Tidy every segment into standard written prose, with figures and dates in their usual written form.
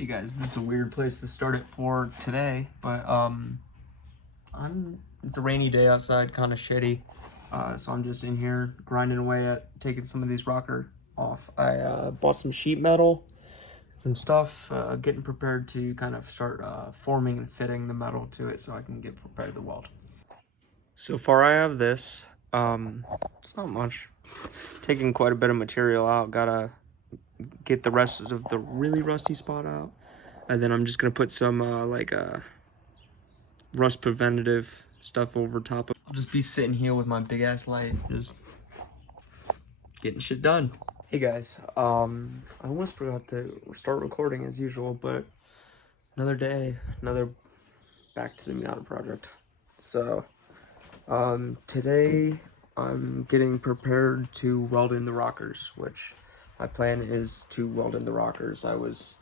Hey guys, this is a weird place to start it for today, but it's a rainy day outside, kind of shitty. So I'm just in here grinding away at taking some of these rocker off. I bought some sheet metal, some stuff, getting prepared to kind of start forming and fitting the metal to it so I can get prepared to weld. So far I have this. It's not much. Taking quite a bit of material out. Gotta get the rest of the really rusty spot out. And then I'm just gonna put some rust preventative stuff over top of. I'll just be sitting here with my big ass light, just getting shit done. Hey guys, I almost forgot to start recording as usual, but another day, another back to the Miata project. So, today I'm getting prepared to weld in the rockers, which my plan is to weld in the rockers. I was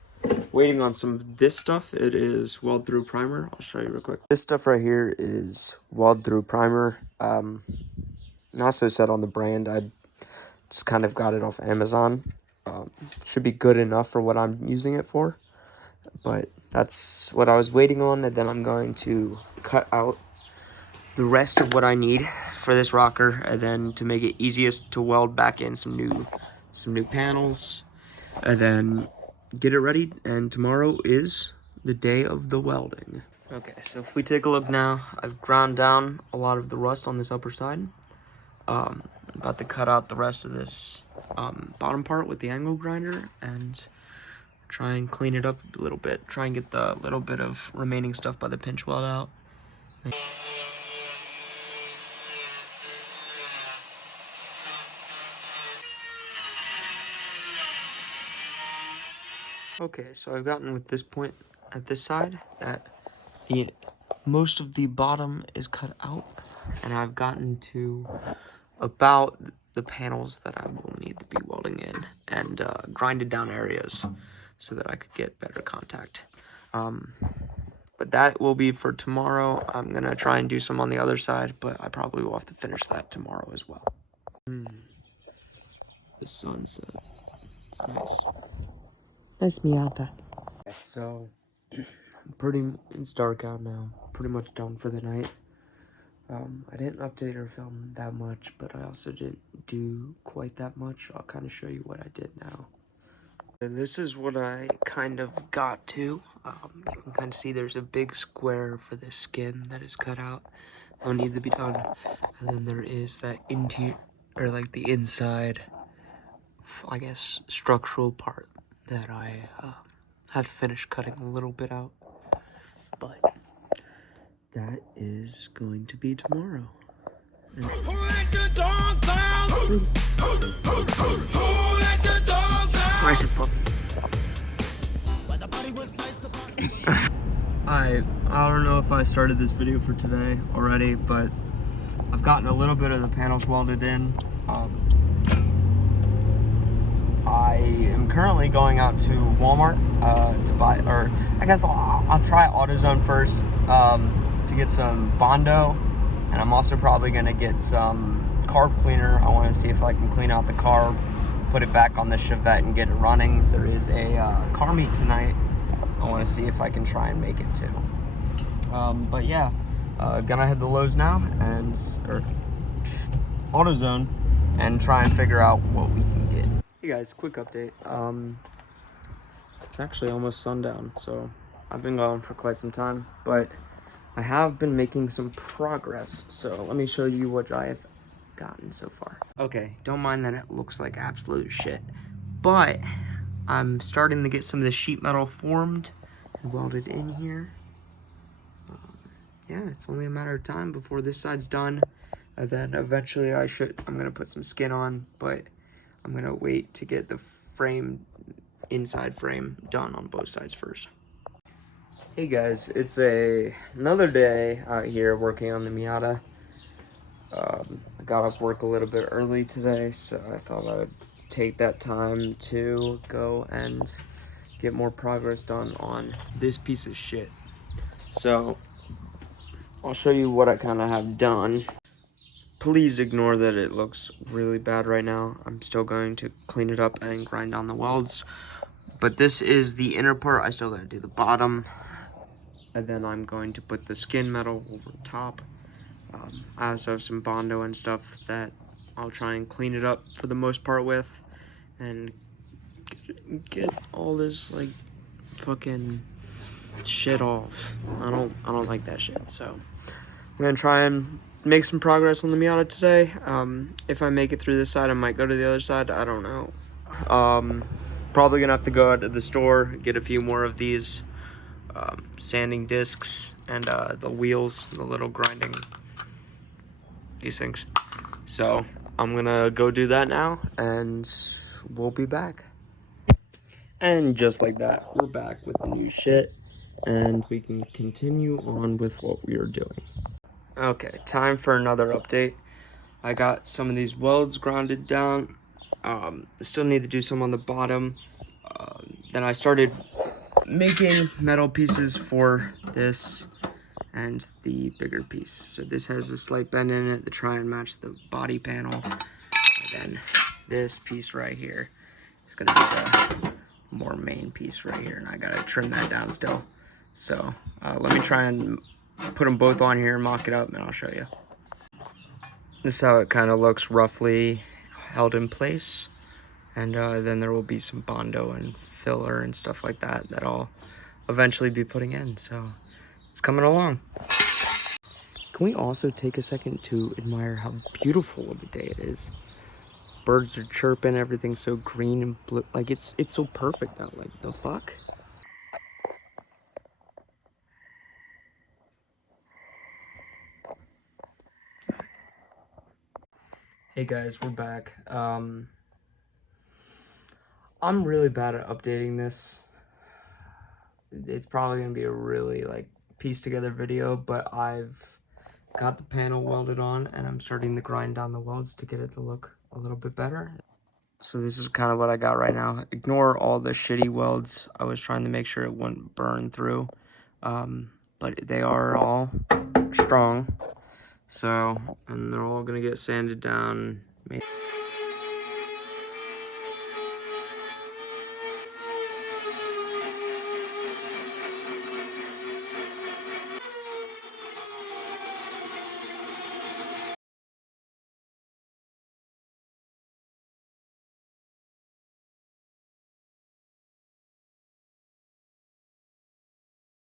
waiting on some of this stuff. It is weld through primer. I'll show you real quick. This stuff right here is weld through primer. Not so set on the brand. I just kind of got it off Amazon. Should be good enough for what I'm using it for, but that's what I was waiting on. And then I'm going to cut out the rest of what I need for this rocker, and then to make it easiest to weld back in some new panels, and then get it ready. And tomorrow is the day of the welding. Okay, so if we take a look now, I've ground down a lot of the rust on this upper side. I'm about to cut out the rest of this bottom part with the angle grinder and try and clean it up a little bit. Try and get the little bit of remaining stuff by the pinch weld out. Okay, so I've gotten with this point at this side that most of the bottom is cut out, and I've gotten to about the panels that I will need to be welding in, and grinded down areas so that I could get better contact. But that will be for tomorrow. I'm gonna try and do some on the other side, but I probably will have to finish that tomorrow as well. The sunset. It's nice. Nice Miata. So, it's dark out now. Pretty much done for the night. I didn't update or film that much, but I also didn't do quite that much. I'll kind of show you what I did now. And this is what I kind of got to. You can kind of see there's a big square for the skin that is cut out. That will need to be done. And then there is that interior, or like the inside, I guess, structural part that I have to finish cutting a little bit out. But that is going to be tomorrow. Who let the dogs out? Who let the dogs out? Where's the puppy? I don't know if I started this video for today already, but I've gotten a little bit of the panels welded in. I am currently going out to Walmart to buy, or I guess I'll try AutoZone first to get some Bondo, and I'm also probably going to get some carb cleaner. I want to see if I can clean out the carb, put it back on the Chevette and get it running. There is a car meet tonight. I want to see if I can try and make it too. But yeah, gonna head to Lowe's now or AutoZone and try and figure out what we can get. Hey guys, quick update. It's actually almost sundown, so I've been going for quite some time, but I have been making some progress. So let me show you what I have gotten so far. Okay, don't mind that it looks like absolute shit, but I'm starting to get some of the sheet metal formed and welded in here. Yeah, it's only a matter of time before this side's done. And then eventually I'm gonna put some skin on, but I'm gonna wait to get the frame, inside frame, done on both sides first. Hey guys, it's another day out here working on the Miata. I got off work a little bit early today, so I thought I would take that time to go and get more progress done on this piece of shit. So I'll show you what I kind of have done. Please ignore that it looks really bad right now. I'm still going to clean it up and grind down the welds, But this is the inner part. I still gotta do the bottom. And then I'm going to put the skin metal over top. I also have some Bondo and stuff that I'll try and clean it up for the most part with. And get all this, like, fucking shit off. I don't like that shit. So I'm gonna try and make some progress on the Miata today. If I make it through this side, I might go to the other side. I don't know. Probably gonna have to go out to the store, get a few more of these sanding discs and the wheels, the little grinding, these things. So I'm gonna go do that now, and we'll be back. And just like that, we're back with the new shit, and we can continue on with what we are doing. Okay, time for another update. I got some of these welds grounded down. I still need to do some on the bottom. Then I started making metal pieces for this and the bigger piece. So this has a slight bend in it to try and match the body panel. And then this piece right here is gonna be the more main piece right here, and I gotta trim that down still. So let me try and put them both on here, mock it up, and I'll show you. This is how it kind of looks roughly held in place. And then there will be some Bondo and filler and stuff like that that I'll eventually be putting in. So it's coming along. Can we also take a second to admire how beautiful of a day it is? Birds are chirping, everything's so green and blue. Like it's so perfect out. Like the fuck? Hey guys, we're back. I'm really bad at updating this. It's probably gonna be a really like pieced together video, but I've got the panel welded on and I'm starting to grind down the welds to get it to look a little bit better. So this is kind of what I got right now. Ignore all the shitty welds. I was trying to make sure it wouldn't burn through, but they are all strong. So, and they're all gonna get sanded down.